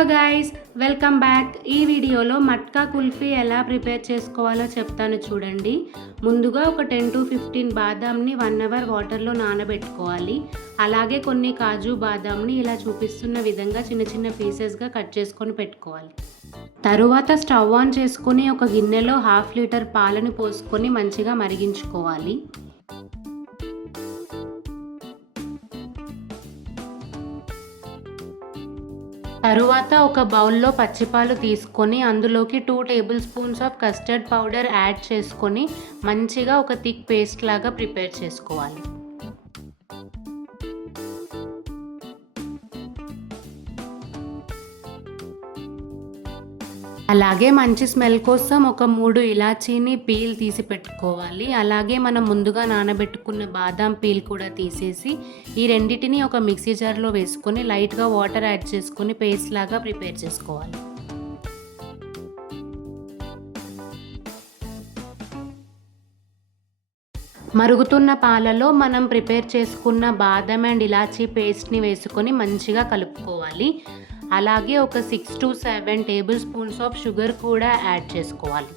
Hello guys, welcome back. ఈ వీడియోలో మట్కా కుల్ఫీ ఎలా ప్రిపేర్ చేసుకోవాలో చెప్తాను చూడండి. ముందుగా ఒక 10 to 15 బాదాంని 1 అవర్ వాటర్లో నానబెట్టుకోవాలి. అలాగే కొన్ని కాజు బాదాంని ఇలా చూపిస్తున్న విధంగా చిన్న చిన్న పీసెస్గా కట్ చేసుకొని పెట్టుకోవాలి. తరువాత స్టవ్ ఆన్ చేసుకొని ఒక గిన్నెలో 1/2 లీటర్ పాలను పోసుకొని మంచిగా మరిగించుకోవాలి. తరువాత ఒక బౌల్లో పచ్చిపాలు తీసుకొని అందులోకి 2 table spoons of custard powder add చేసుకొని మంచిగా ఒక థిక్ పేస్ట్ లాగా ప్రిపేర్ చేసుకోవాలి. అలాగే మంచి స్మెల్ కోసం ఒక 3 ఇలాచీని పీల్ తీసి పెట్టుకోవాలి. అలాగే మనం ముందుగా నానబెట్టుకున్న బాదాం పీల్ కూడా తీసేసి ఈ రెండింటిని ఒక మిక్సీ జార్లో వేసుకొని లైట్గా వాటర్ యాడ్ చేసుకొని పేస్ట్ లాగా ప్రిపేర్ చేసుకోవాలి. మరుగుతున్న పాలలో మనం ప్రిపేర్ చేసుకున్న బాదం అండ్ ఇలాచీ పేస్ట్ని వేసుకొని మంచిగా కలుపుకోవాలి. అలాగే ఒక 6 to 7 table spoons of sugar కూడా యాడ్ చేసుకోవాలి.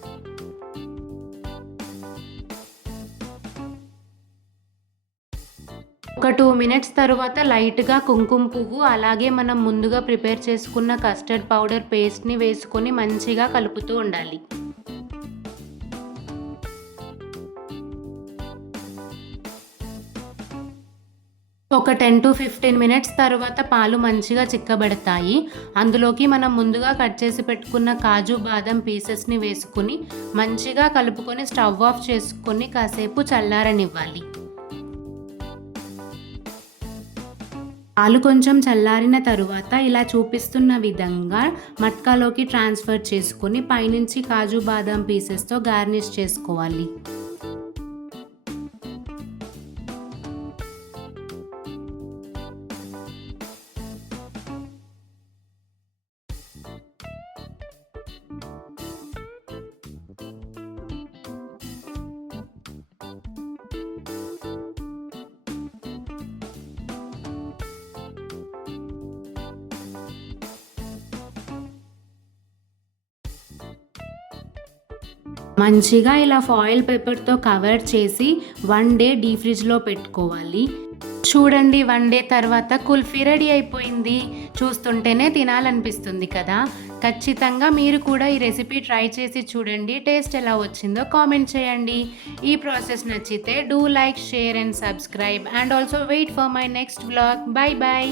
ఒక 2 minutes తర్వాత లైట్గా కుంకుమ పువ్వు అలాగే మనం ముందుగా ప్రిపేర్ చేసుకున్న కస్టర్డ్ పౌడర్ పేస్ట్ని వేసుకొని మంచిగా కలుపుతూ ఉండాలి. ఒక 10 to 15 minutes తర్వాత పాలు మంచిగా చిక్కబడతాయి. అందులోకి మనం ముందుగా కట్ చేసి పెట్టుకున్న కాజు బాదం పీసెస్ని వేసుకుని మంచిగా కలుపుకొని స్టవ్ ఆఫ్ చేసుకొని కాసేపు చల్లారనివ్వాలి. పాలు కొంచెం చల్లారిన తరువాత ఇలా చూపిస్తున్న విధంగా మట్కాలోకి ట్రాన్స్ఫర్ చేసుకొని పైనుంచి కాజు బాదం పీసెస్తో గార్నిష్ చేసుకోవాలి. మంచిగా ఇలా ఫాయిల్ పేపర్తో కవర్ చేసి 1 day డీప్ ఫ్రిడ్జ్లో పెట్టుకోవాలి. చూడండి, 1 day తర్వాత కుల్ఫీ రెడీ అయిపోయింది. చూస్తుంటేనే తినాలనిపిస్తుంది కదా. ఖచ్చితంగా మీరు కూడా ఈ రెసిపీ ట్రై చేసి చూడండి. టేస్ట్ ఎలా వచ్చిందో కామెంట్ చేయండి. ఈ ప్రాసెస్ నచ్చితే do like, share and subscribe and also wait for my next vlog. Bye bye.